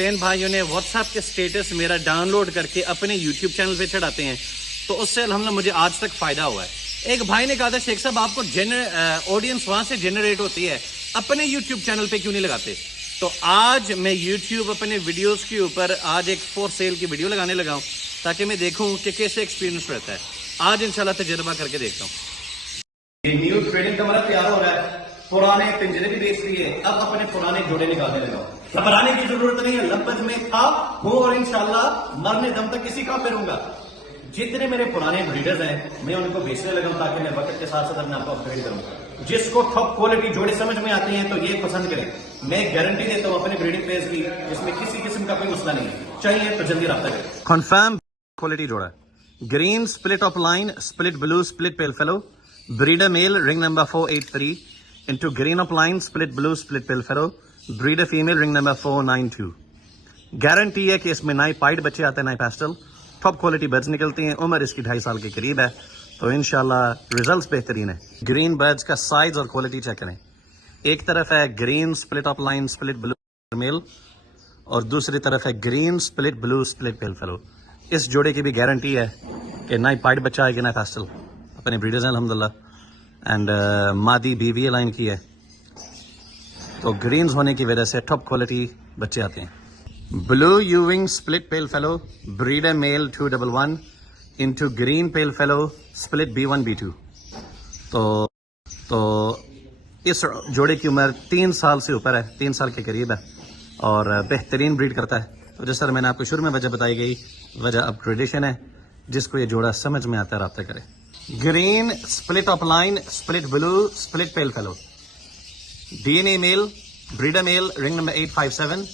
بہن بھائیوں نے واٹس ایپ کے سٹیٹس میرا ڈاؤن لوڈ کر کے اپنے یوٹیوب چینل پہ چڑھاتے ہیں تو اس سے الحمدللہ مجھے آج تک فائدہ ہوا ہے. ایک بھائی نے کہا تھا شیخ صاحب آپ کو آڈینس وہاں سے جنریٹ ہوتی ہے, اپنے یوٹیوب چینل پہ کیوں نہیں لگاتے؟ تو آج میں یوٹیوب اپنے ویڈیوز کے اوپر آج ایک فور سیل کی ویڈیو لگانے لگا ہوں تاکہ میں دیکھوں کہ کیسے ایکسپیرینس رہتا ہے. آج انشاءاللہ تجربہ کر کے دیکھتا ہوں. یہ نیو ٹریڈنگ کمرہ تیار ہو رہا ہے, پرانے پنجرے بھی بیچ لیے, اب اپنے پرانے جوڑے نکالنے لگا. گھبرانے کی ضرورت نہیں ہے, لفظ میں تھا ہوں اور انشاءاللہ مرنے دم تک کسی کا پھروں گا. جتنے میرے پرانے بریڈرز ہیں میں ان کو بیچنے لگا ہوں تاکہ میں وقت کے ساتھ ساتھ اپنے آپ کو اپگریڈ کروں. جس کو ٹاپ کوالٹی جوڑے سمجھ میں آتے ہیں تو یہ پسند کریں. میں گارنٹی دیتا ہوں اپنے بریڈنگ پیج کی, جس میں کسی قسم کا کوئی مسئلہ نہیں ہے. چاہیے تو جلدی رابطہ کریں. کنفرم کوالٹی جوڑا, green split opaline, split blue, split pale fallow, breeder male ring number 483 into green opaline, split blue, split pale fallow, breeder female ring number 492. Guarantee ہے کہ اس میں نئے پائڈ بچے آتے ہیں, نئے پیسٹل ٹاپ کوالٹی برڈز نکلتی ہیں. عمر اس کی 2.5 سال کے قریب ہے تو انشاءاللہ ریزلٹس بہترین ہے. گرین برڈز کا سائز اور کوالٹی چیک کریں. ایک طرف ہے green split opaline, split blue male, اور دوسری طرف ہے green split blue, split pale fallow. اس جوڑے کی بھی گارنٹی ہے کہ نئے پائڈ بچہ آئے گا, نئے پیسٹل. اپنے بریڈرز ہیں الحمدللہ, اینڈ مادی BVA لائن کی ہے تو گرینز ہونے کی وجہ سے ٹاپ کوالٹی بچے آتے ہیں. بلو یوونگ split pale fallow, breeder male 211 into green pale fallow, split B1 B2. تو اس جوڑے کی عمر 3 سال سے اوپر ہے, 3 سال کے قریب ہے اور بہترین بریڈ کرتا ہے. تو جس طرح میں نے آپ کو شروع میں وجہ بتائی گئی, وجہ اپگریڈیشن ہے. جس کو یہ جوڑا سمجھ میں آتا ہے رابطہ کرے. Green split opaline, split blue, split pale fallow, DNA male, breeder male ring number 857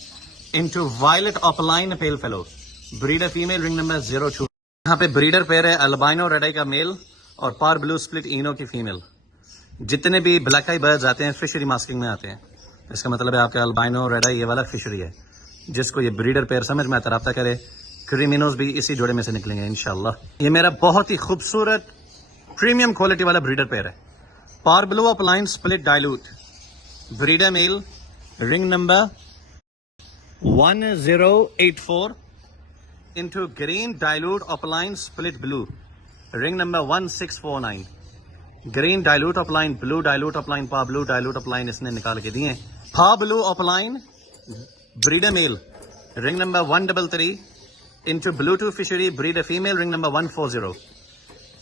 into violet opaline pale fallow, breeder female ring number 02. یہاں پہ بریڈر پیر ہے البائنو ریڈ آئی کا میل اور پار بلو سپلٹ اینو کی فیمیل. جتنے بھی بلیک آئی برڈز آتے ہیں فشری ماسکنگ میں آتے ہیں. اس کا مطلب ہے آپ کا البائنو ریڈ آئی یہ والا فشری ہے. جس کو یہ بریڈر پیر سمجھ میں آتا رابطہ کرے. کریمینوز بھی اسی جوڑے میں سے نکلیں گے انشاءاللہ. یہ میرا بہت ہی خوبصورت پریمیم کوالٹی والا بریڈر پیر ہے. Par blue opaline split dilute, breeder male ring number 1084 into green dilute opaline split blue, ring number 1649. Green dilute opaline, blue dilute opaline, par blue dilute opaline اس نے نکال کے دیے. Par blue opaline breeder male ring number 133 into blue ٹو فشری, breeder female ring number 140.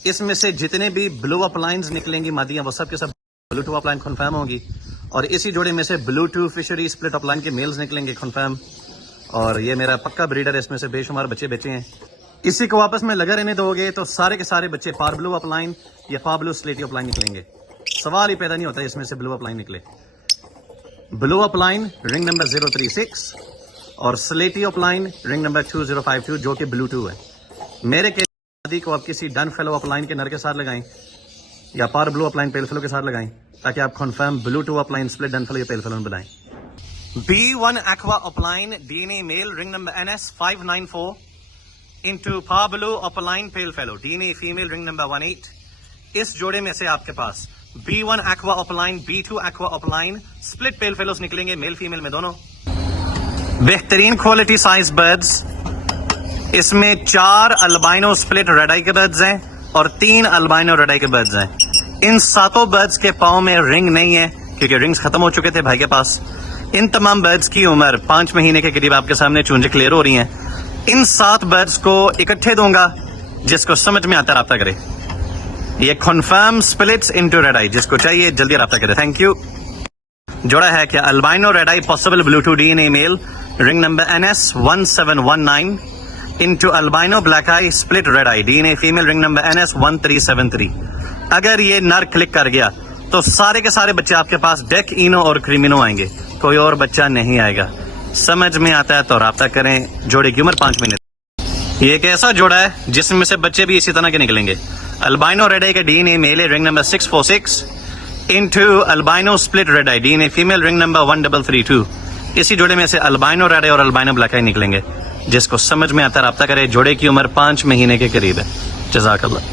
اس میں سے جتنے بھی بلو اپ لائنز نکلیں گی مادیاں وہ سب کے سب بلو ٹو اپ لائن کنفرم ہوگی, اور اسی جوڑے میں سے بلو ٹو فشری سپلٹ اپ لائن کے میلز نکلیں گے کنفرم. اور یہ میرا پکا بریڈر ہے, اس میں سے بے شمار بچے بیچے ہیں. اسی کو واپس میں لگا رہنے دو گے تو سارے کے سارے بچے پار بلو اپ لائن یا پا بلو سلیٹی اپ لائن نکلیں گے. سوال ہی پیدا نہیں ہوتا اس میں سے بلو اپ لائن نکلے. بلو اپ لائن رنگ نمبر 036 اور سلیٹی اپ لائن رنگ نمبر 2052 جو کہ بلو 2 ہے. میرے کے کو آپ کسی ڈن فیلو اپ لائن کے نر کے ساتھ لگائیں یا پار بلو اپ لائن پیل فیلو کے ساتھ لگائیں تاکہ آپ confirm blue 2 opaline split dun fallow یا پیل فیلو میں بنائیں. B1 aqua opaline DNA male ring number NS 594 into par blue opaline pale fallow, DNA female ring number 18. اس جوڑے میں سے آپ کے پاس B1 aqua opaline, B2 aqua opaline split pale fallows نکلیں گے, male female میں دونوں. بہترین کوالٹی سائز برڈز. اس میں 4 البائنو سپلٹ ریڈ آئی کے برڈز ہیں اور 3 البائنو ریڈ آئی کے برڈز ہیں. ان 7 برڈز کے پاؤں میں رنگ نہیں ہے کیونکہ رنگز ختم ہو چکے تھے بھائی کے پاس. ان تمام برڈز کی عمر 5 مہینے کے قریب آپ کے سامنے چونجے کلیئر ہو رہی ہیں. ان 7 برڈز کو اکٹھے دوں گا, جس کو سمجھ میں آتا رابطہ کرے. یہ confirm splits into red eye, جس کو چاہیے جلدی رابطہ کرے. Thank you. جوڑا ہے کہ albino red eye possible blue 2 DNA male ring number NS 1719 into albino black eye split red eye DNA female ring number NS 1373. اگر یہ نر کلک کر گیا تو سارے کے سارے بچے آپ کے پاس ڈیک اینو اور کریمینو آئیں گے, کوئی اور بچہ نہیں آئے گا. سمجھ میں آتا ہے تو رابطہ کریں. جوڑے کی عمر 5 مہینے. یہ ایک ایسا جوڑا ہے جس میں سے بچے بھی اسی طرح کے نکلیں گے. البائنو ریڈ آئی کا DNA male ring number 646 into albino split red eye DNA female ring number 1332. اسی جوڑے میں سے البائنو ریڈ آئی اور البائنو بلیک آئی نکلیں گے. جس کو سمجھ میں آتا رابطہ کرے. جوڑے کی عمر 5 مہینے کے قریب ہے. جزاک اللہ.